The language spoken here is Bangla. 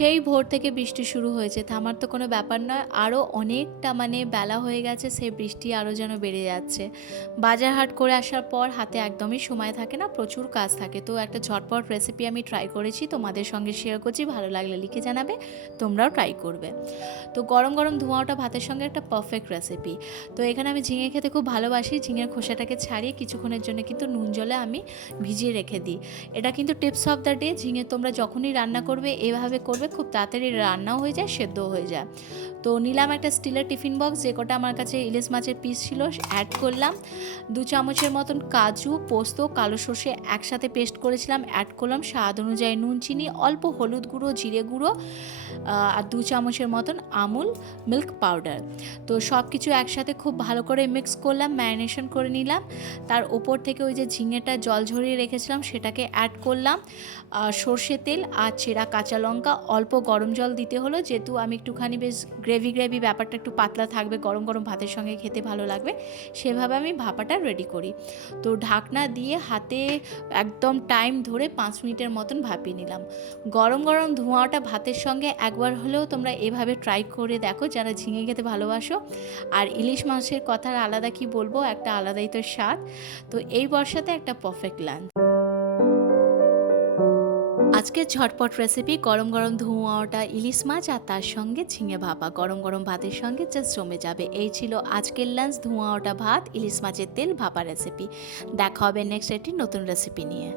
সেই ভোর থেকে বৃষ্টি শুরু হয়েছে, থামার তো কোনো ব্যাপার নয়। আরও অনেকটা বেলা হয়ে গেছে, সেই বৃষ্টি আরও যেন বেড়ে যাচ্ছে। বাজার হাট করে আসার পর হাতে একদমই সময় থাকে না, প্রচুর কাজ থাকে। তো একটা ঝটপট রেসিপি আমি ট্রাই করেছি, তোমাদের সঙ্গে শেয়ার করছি। ভালো লাগলে লিখে জানাবে, তোমরাও ট্রাই করবে। তো গরম গরম ধোঁয়া ওঠা ভাতের সঙ্গে একটা পারফেক্ট রেসিপি। তো এখানে আমি ঝিঙে খেতে খুব ভালোবাসি। ঝিঙের খোসাটাকে ছাড়িয়ে কিছুক্ষণের জন্য কিন্তু নুন জলে আমি ভিজিয়ে রেখে দিই। এটা কিন্তু টিপস অফ দ্য ডে। ঝিঙে তোমরা যখনই রান্না করবে এভাবে করবে, খুব তাড়াতাড়ি রান্নাও হয়ে যায়, সেদ্ধও হয়ে যায়। তো নিলাম একটা স্টিলের টিফিন বক্স, যে কটা আমার কাছে ইলিশ মাছের পিস ছিল অ্যাড করলাম। 2 চামচের মতন কাজু, পোস্ত, কালো সর্ষে একসাথে পেস্ট করেছিলাম, অ্যাড করলাম। স্বাদ অনুযায়ী নুন, চিনি, অল্প হলুদ গুঁড়ো, জিরে গুঁড়ো, আর 2 চামচের মতন আমুল মিল্ক পাউডার। তো সব কিছু একসাথে খুব ভালো করে মিক্স করলাম, ম্যারিনেশন করে নিলাম। তার ওপর থেকে ওই যে ঝিঙেটা জল ঝরিয়ে রেখেছিলাম সেটাকে অ্যাড করলাম। সর্ষে তেল আর চেরা কাঁচা লঙ্কা, অল্প গরম জল দিতে হলো, যেহেতু আমি একটুখানি বেশ গ্রেভি গ্রেভি ব্যাপারটা একটু পাতলা থাকবে, গরম গরম ভাতের সঙ্গে খেতে ভালো লাগবে, সেভাবে আমি ভাপাটা রেডি করি। তো ঢাকনা দিয়ে হাতে একদম টাইম ধরে 5 মিনিটের মতন ভাপিয়ে নিলাম। গরম গরম ধোঁয়াটা ভাতের সঙ্গে একবার হলেও তোমরা এভাবে ট্রাই করে দেখো, যারা ঝিঙে খেতে ভালোবাসো। আর ইলিশ মাছের কথার আলাদা কি বলবো, একটা আলাদাই তো স্বাদ। তো এই বর্ষাতে একটা পারফেক্ট লাঞ্চ। আজকের ঝটপট রেসিপি গরম গরম ধোঁয়া ওঠা ইলিশ মাছ আর তার সঙ্গে ঝিঙে ভাপা গরম গরম ভাতের সঙ্গে জাস্ট জমে যাবে। এই ছিল আজকের লাঞ্চ, ধোঁয়া ওঠা ভাত, ইলিশ মাছের তেল ভাপা রেসিপি। দেখা হবে নেক্সট একটি নতুন রেসিপি নিয়ে।